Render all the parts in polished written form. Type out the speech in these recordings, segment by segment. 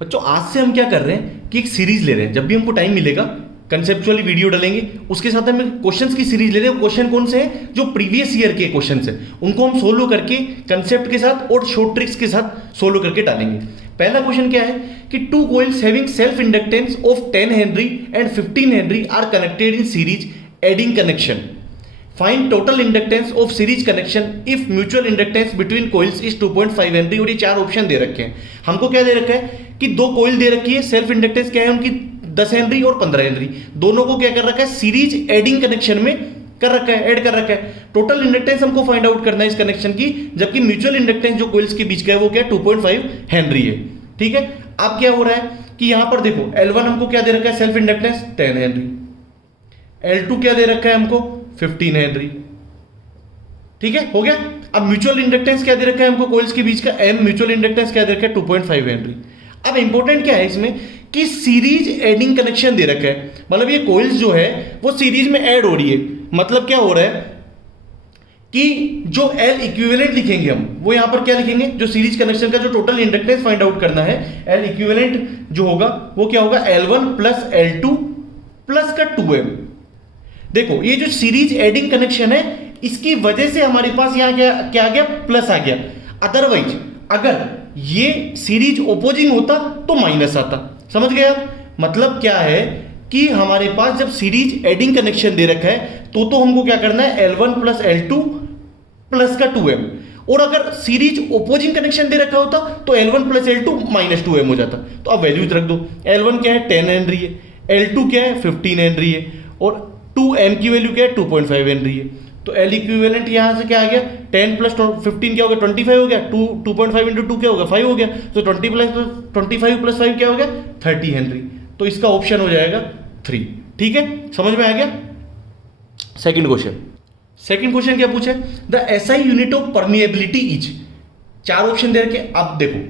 बच्चों आज से हम क्या कर रहे हैं कि एक सीरीज ले रहे हैं। जब भी हमको टाइम मिलेगा कंसेप्चुअली वीडियो डालेंगे, उसके साथ हम क्वेश्चंस की सीरीज ले रहे हैं। क्वेश्चन कौन से हैं? जो प्रीवियस ईयर के क्वेश्चंस हैं उनको हम सोल्व करके कंसेप्ट के साथ और शॉर्ट ट्रिक्स के साथ सोल्व करके डालेंगे। पहला क्वेश्चन क्या है कि two coils having self inductance of 10 henry and 15 henry are connected in series adding connection. Find total inductance of series connection if mutual inductance between coils is 2.5 henry. और ये चार ऑप्शन दे रखे हैं। हमको क्या दे रखा है कि दो कॉइल दे रखी है, सेल्फ इंडक्टेंस क्या है उनकी 10 हेनरी और 15 हेनरी, दोनों को क्या कर रखा है सीरीज एडिंग कनेक्शन में कर रखा है, ऐड कर रखा है। टोटल इंडक्टेंस हमको फाइंड आउट करना है इस कनेक्शन की, जबकि म्यूचुअल इंडक्टेंस जो कॉइल्स के बीच का है वो क्या है 2.5 हेनरी है। ठीक है, अब क्या हो रहा है कि यहां पर देखो L1 हमको क्या दे रखा है सेल्फ इंडक्टेंस 10 हेनरी, L2 क्या दे रखा है हमको 15 हेनरी। ठीक है, हो गया। अब म्यूचुअल इंडक्टेंस क्या दे रखा है हमको कॉइल्स के बीच का M, म्यूचुअल इंडक्टेंस क्या दे रखा है 2.5 हेनरी। अब इंपॉर्टेंट क्या है इसमें कि सीरीज एडिंग कनेक्शन दे रखा है, मतलब ये कॉइल्स जो है वो सीरीज में ऐड हो रही है। मतलब क्या हो रहा है कि जो L इक्विवेलेंट लिखेंगे हम वो यहां पर क्या लिखेंगे, जो सीरीज कनेक्शन का जो टोटल इंडक्टेंस फाइंड आउट करना है L इक्विवेलेंट जो होगा वो क्या होगा L1 प्लस L2 प्लस का 2M। देखो ये जो सीरीज एडिंग कनेक्शन है इसकी वजह से हमारे पास यहां क्या आ गया प्लस आ गया। अदरवाइज अगर ये सीरीज ओपोजिंग होता तो माइनस आता। समझ गए आप? मतलब क्या है कि हमारे पास जब सीरीज एडिंग कनेक्शन दे रखा है तो हमको क्या करना है L1 प्लस L2 प्लस का 2M। और अगर सीरीज ओपोजिंग कनेक्शन दे रखा होता तो L1 plus L2 minus 2M हो जाता। तो अब वैल्यूज रख दो, L1 क्या है 10 हेनरी है, L2 क्या है 15 हेनरी है और 2M की वैल्यू क्या है 2.5 हेनरी है। तो L इक्विवेलेंट यहां से क्या आ गया 10 प्लस 15 क्या हो गया 25 हो गया, 2.5 इंटू 2 क्या होगा 5 हो गया। तो 25 प्लस 5 क्या हो गया 30 हेनरी। तो इसका ऑप्शन हो जाएगा 3। ठीक है, समझ में आ गया। सेकंड क्वेश्चन क्या पूछा है? The SI unit of permeability is. चार ऑप्शन दे रखे। अब देखो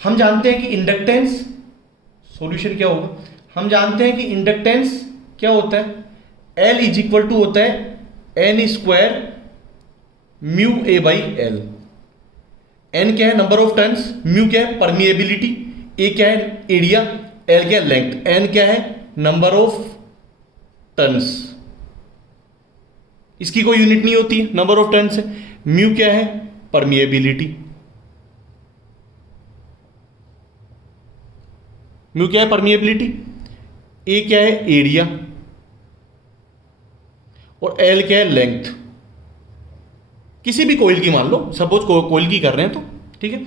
हम जानते हैं कि इंडक्टेंस, सॉल्यूशन क्या होगा, हम जानते हैं कि इंडक्टेंस क्या होता है L इज इक्वल टू होता है N square mu A by L। N क्या है नंबर ऑफ टर्न्स, म्यू क्या है परमिएबिलिटी, A क्या है एरिया, L क्या है लेंथ, N क्या है नंबर ऑफ टर्न्स। इसकी कोई यूनिट नहीं होती है, नंबर ऑफ टर्न्स है। म्यू क्या है परमिएबिलिटी, म्यू क्या है परमिएबिलिटी, A क्या है एरिया और L क्या है लेंथ। किसी भी कोइल की मान लो, सपोज कोइल की कर रहे हैं तो ठीक है।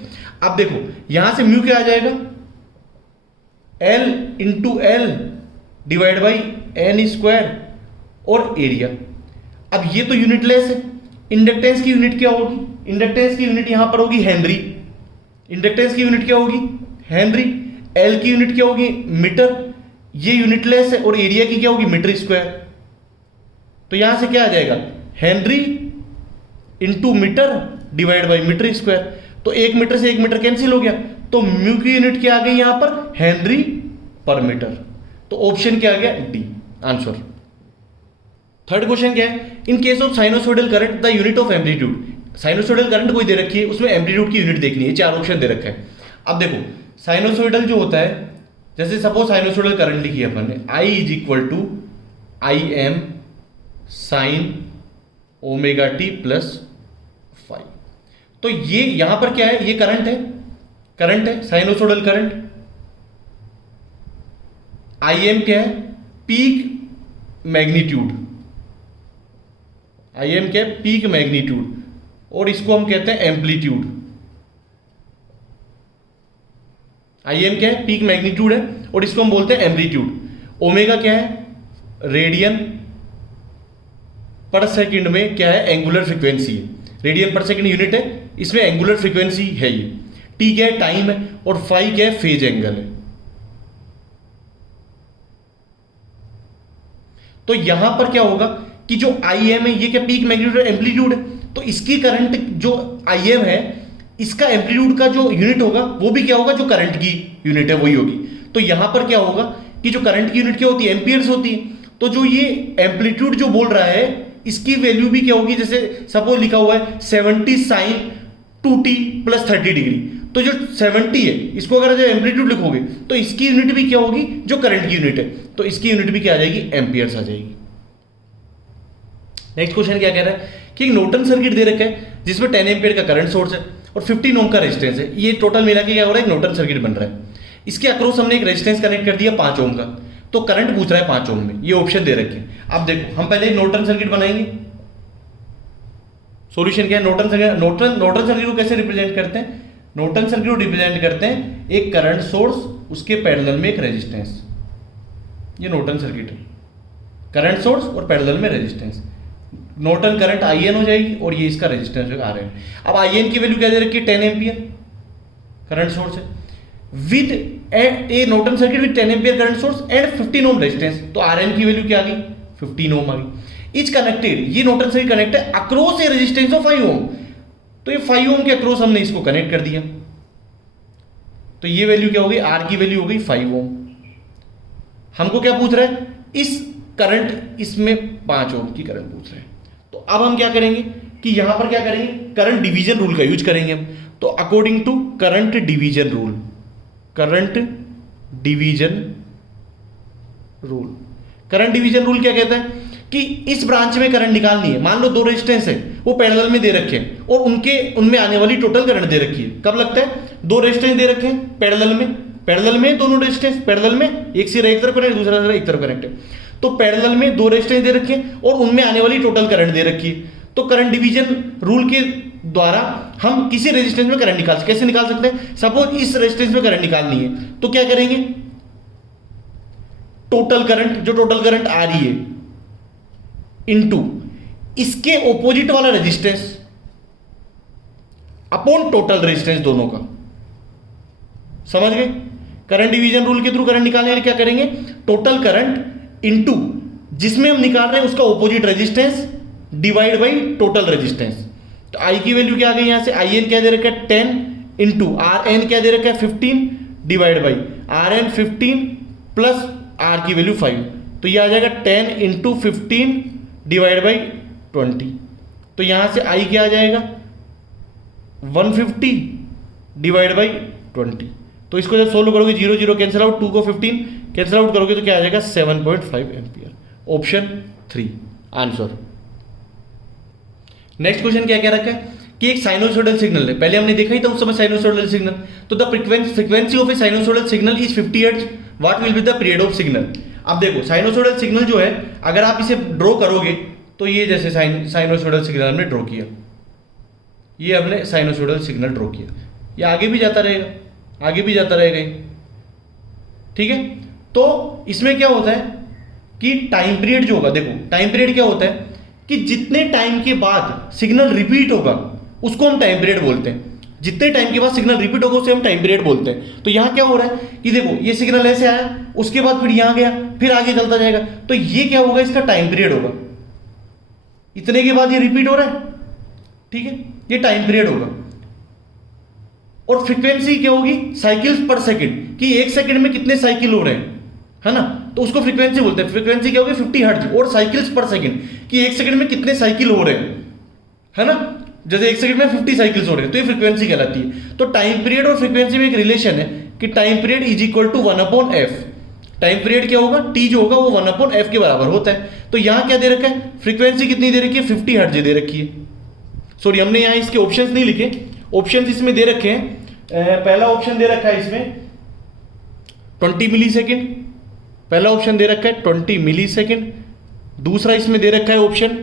अब देखो यहां से म्यू क्या आ जाएगा L into L divide by N square और एरिया। अब ये तो यूनिटलेस है। इंडक्टेंस की यूनिट क्या होगी, इंडक्टेंस की यूनिट यहां पर होगी हेनरी, इंडक्टेंस की यूनिट क्या होगी हेनरी। L की यूनिट क्या होगी मीटर, ये यूनिटलेस है और एरिया की क्या होगी मीटर स्क्वायर। तो यहां से क्या आ जाएगा henry into metre divide by metre square. तो एक मीटर से एक मीटर कैंसिल हो गया, तो म्यू की यूनिट क्या आ गई यहां पर हेनरी पर मीटर। तो ऑप्शन क्या आ गया डी आंसर। थर्ड क्वेश्चन क्या है, in case of sinusoidal current the unit of amplitude. Sinusoidal current कोई दे रखी है, उसमें एम्पलीट्यूड की यूनिट देखनी है। चार ऑप्शन दे रखा है। अब देखो साइनोसोइडल जो होता है, जैसे सपोज साइनोसोइडल करंट लिखी है अपन ने I is equal to I M sine omega T plus 5। तो ये यहां पर क्या है, ये करंट है साइनोसोइडल करंट। आई एम क्या है पीक मैग्नीट्यूड, आई एम क्या है पीक मैग्नीट्यूड और इसको हम कहते हैं एम्पलीट्यूड। आई एम क्या है पीक मैग्नीट्यूड है और इसको हम बोलते हैं एम्पलीट्यूड। ओमेगा क्या है रेडियन पर सेकंड में क्या है एंगुलर फ्रीक्वेंसी है, रेडियन पर सेकंड यूनिट है, इसमें एंगुलर फ्रीक्वेंसी है ये। टी क्या है टाइम है और फाई क्या है फेज एंगल है। तो यहां पर क्या होगा कि जो आई एम है ये क्या पीक मैग्नीट्यूड एम्पलीट्यूड है, तो इसकी करंट जो आई एम है इसका एम्पलीट्यूड का जो यूनिट होगा वो भी क्या होगा जो करंट की यूनिट है वही होगी। तो यहां पर क्या होगा कि जो करंट की यूनिट क्या होती है एम्पियर्स होती है। तो जो ये एम्पलीट्यूड जो बोल रहा है इसकी वैल्यू भी क्या होगी, जैसे सपोज लिखा हुआ है 70 साइन 2t प्लस 30 डिग्री, तो जो 70 है इसको अगर जो एम्पलीट्यूड लिखोगे तो इसकी यूनिट भी क्या होगी, जो करंट की यूनिट है, तो इसकी यूनिट भी क्या आ जाएगी, एम्पियर्स आ जाएगी। नेक्स्ट क्वेश्चन क्या कह रहा है कि एक नॉर्टन सर्किट दे रखा है जिसमें 10 एम्पियर का करंट सोर्स है और 15 ओम का रेजिस्टेंस है। ये टोटल मिला के क्या हो रहा है, एक नॉर्टन सर्किट बन रहा है। इसके अक्रॉस हमने एक रेजिस्टेंस कनेक्ट कर दिया 5 ओम का, तो करंट पूछ रहा है 5 ओम में। ये ऑप्शन दे रखे हैं। अब देखो हम पहले नॉर्टन सर्किट बनाएंगे। सॉल्यूशन क्या है, नॉर्टन सर्किट को कैसे रिप्रेजेंट करते हैं, नॉर्टन सर्किट को रिप्रेजेंट करते हैं एक करंट सोर्स, उसके पैरेलल में एक रेजिस्टेंस। ये नॉर्टन सर्किट है, करंट सोर्स और पैरेलल में रेजिस्टेंस। नॉर्टन करंट IN हो जाएगी और ये इसका रेजिस्टेंस RN। अब IN की वैल्यू क्या दे रखी है, 10 एम्पियर करंट सोर्स है with A Norton circuit with 10 ampere current source and 15 ohm resistance, तो RN की वैल्यू क्या आ गई, 15 ओम आ गई। इज कनेक्टेड, ये नॉर्टन सर्किट कनेक्ट है अक्रॉस ए रेजिस्टेंस ऑफ 5 ओम, तो ये 5 ओम के अक्रॉस हमने इसको कनेक्ट कर दिया, तो ये वैल्यू क्या हो गई, R की वैल्यू हो गई 5 ओम। हमको क्या पूछ रहा है, इस करंट इसमें 5 ओम की करंट पूछ रहे हैं। तो अब हम क्या करेंगे कि यहां पर क्या करेंगे, करंट डिवीजन रूल का यूज करेंगे हम। तो according to current division rule, current division rule क्या कहता है कि इस ब्रांच में करंट निकालनी है। मान लो 2 रेजिस्टेंस है, वो पैरेलल में दे रखे हैं और उनमें आने वाली टोटल करंट दे रखी है। कब लगता है, 2 रेजिस्टेंस दे रखे हैं पैरेलल में दोनों रेजिस्टेंस पैरेलल में, एक सिरा एक तरफ कनेक्ट, दूसरा सिरा एक तरफ कनेक्ट है, तो पैरेलल में 2 रेजिस्टेंस दे रखे हैं और उनमें आने वाली टोटल करंट दे रखी है। तो करंट डिवीजन रूल के द्वारा हम किसी रेजिस्टेंस में करंट कैसे निकाल सकते हैं। सपोज इस रेजिस्टेंस में करंट निकालनी है, तो क्या करेंगे, टोटल करंट आ रही है इनटू इसके ऑपोजिट वाला रेजिस्टेंस अपॉन टोटल रेजिस्टेंस दोनों का। समझ गए, करंट डिवीजन रूल के थ्रू करंट निकालने के लिए क्या करेंगे, टोटल करंट इनटू जिसमें हम निकाल रहे हैं उसका opposite resistance divide by total resistance. तो I की वैल्यू क्या आ गई, यहां से IN क्या दे रखा है 10 इंटू RN क्या दे रखा है 15 divide by RN 15 plus R की वैल्यू 5, तो ये आ जाएगा 10 इंटू 15 डिवाइड बाई 20। तो यहां से I क्या आ जाएगा 150 डिवाइड बाई 20। तो इसको जब सोल्व करोगे 0 0 कैंसिल आउट, 2 को 15 कैंसिल आउट करोगे तो क्या आ जाएगा 7.5 ampere. Option 3 answer. Next question क्या कह रखा है कि एक साइनोसॉइडल सिग्नल है, पहले हमने देखा ही था उस समय साइनोसॉइडल सिग्नल, तो the frequency of A sinusoidal signal is 50 hertz, what will be the period of signal. अब देखो साइनोसॉइडल सिग्नल जो है अगर आप इसे ड्रॉ करोगे तो ये जैसे साइनोसॉइडल सिग्नल हमने ड्रॉ किया, ये हमने साइनोसॉइडल सिग्नल ड्रॉ किया, ये आगे भी जाता रहेगा, ठीक है। तो इसमें क्या होता है कि टाइम पीरियड जो होगा, देखो टाइम पीरियड क्या होता है कि जितने टाइम के बाद सिग्नल रिपीट होगा उसको हम टाइम पीरियड बोलते हैं। जितने टाइम के बाद सिग्नल रिपीट होगा उसे हम टाइम पीरियड बोलते हैं। तो यहां क्या हो रहा है कि देखो ये सिग्नल ऐसे आया, उसके बाद फिर यहां गया, फिर आगे चलता जाएगा, तो ये क्या होगा, इसका टाइम पीरियड होगा। इतने के बाद ये रिपीट हो रहा है, ठीक है, ये टाइम पीरियड होगा। और फ्रीक्वेंसी क्या होगी, साइकिल्स पर सेकंड, कि 1 सेकंड में कितने साइकिल हो रहे हैं, है ना, तो उसको फ्रीक्वेंसी बोलते हैं। फ्रीक्वेंसी क्या होगी 50 हर्ट्ज, और साइकिल्स पर सेकंड, कि 1 सेकंड में कितने साइकिल हो रहे हैं, है ना, जैसे 1 सेकंड में 50 साइकिल्स हो रहे हैं, तो ये फ्रीक्वेंसी कहलाती है। तो टाइम पीरियड और फ्रीक्वेंसी में एक रिलेशन है कि time period is equal to 1/f। Time period क्या होगा, टी जो होगा वो 1/f के बराबर होता है। तो यहां क्या दे रखा है, फ्रीक्वेंसी कितनी दे रखी है, 50 हर्ट्ज दे रखी है। सॉरी हमने यहां इसके ऑप्शंस नहीं लिखे, ऑप्शंस इसमें दे रखे हैं। पहला ऑप्शन दे रखा है इसमें 20 मिली सेकेंड, पहला ऑप्शन दे रखा है 20 मिली सेकेंड। दूसरा इसमें दे रखा है ऑप्शन,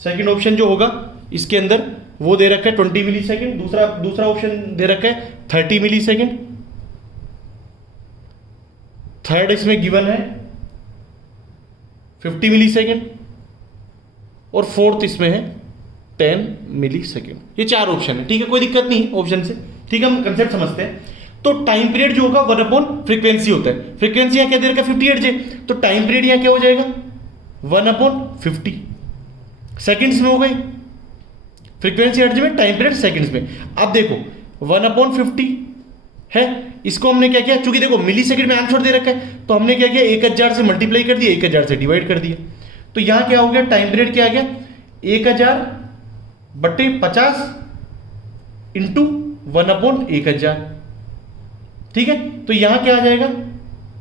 सेकेंड ऑप्शन जो होगा इसके अंदर वो दे रखा है 20 मिली सेकेंड। दूसरा ऑप्शन दे रखा है 30 मिली सेकेंड। थर्ड इसमें गिवन है 50 मिली सेकेंड और फोर्थ इसमें है 10 मिली सेकेंड। ये 4 ऑप्शन है, ठीक है, कोई दिक्कत नहीं ऑप्शन से, ठीक है, हम कंसेप्ट समझते हैं। तो टाइम पीरियड जो होगा 1/फ्रीक्वेंसी होता है। फ्रीक्वेंसी यहां क्या दे रखा है 50 हर्ट्ज है, तो टाइम पीरियड यहां क्या हो जाएगा 1/50 सेकंड्स में हो गए। फ्रीक्वेंसी हर्ट्ज में, टाइम पीरियड सेकंड्स में। अब देखो 1/50 है, इसको हमने क्या किया, चूंकि देखो मिली सेकंड में आंसर दे रखा है तो हमने क्या किया 1000 से मल्टीप्लाई कर दिया, 1000 से डिवाइड कर दिया। तो यहां क्या हो गया, टाइम पीरियड क्या आ गया 1000/50 इंटू 1/1000। ठीक है, तो यहां क्या आ जाएगा,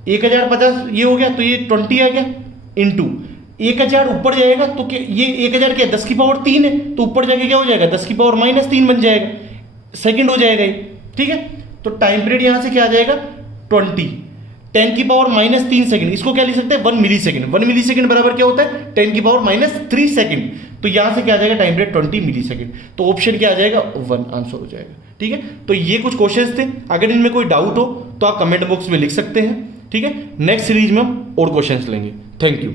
1050 ये हो गया, तो ये 20 आ गया, इंटू 1000 ऊपर जाएगा तो क्या, ये 1000 क्या 10 की पावर 3 है, तो ऊपर जाके क्या हो जाएगा 10 की पावर -3 बन जाएगा, सेकंड हो जाएगा ये। ठीक है, तो टाइम पीरियड यहां से क्या आ जाएगा 20, 10 की पावर -3 सेकंड, इसको क्या लिख सकते हैं 1 मिली सेकंड। 1 मिली सेकंड बराबर क्या होता है 10 की पावर -3 सेकंड, तो यहां से क्या आ जाएगा टाइम पीरियड 20 मिली सेकंड, तो ऑप्शन क्या आ जाएगा 1 आंसर हो जाएगा। ठीक है, तो ये कुछ क्वेश्चंस थे, अगर इनमें कोई डाउट हो तो आप कमेंट बॉक्स में लिख सकते हैं। ठीक है, नेक्स्ट सीरीज में हम और क्वेश्चंस लेंगे। Thank you.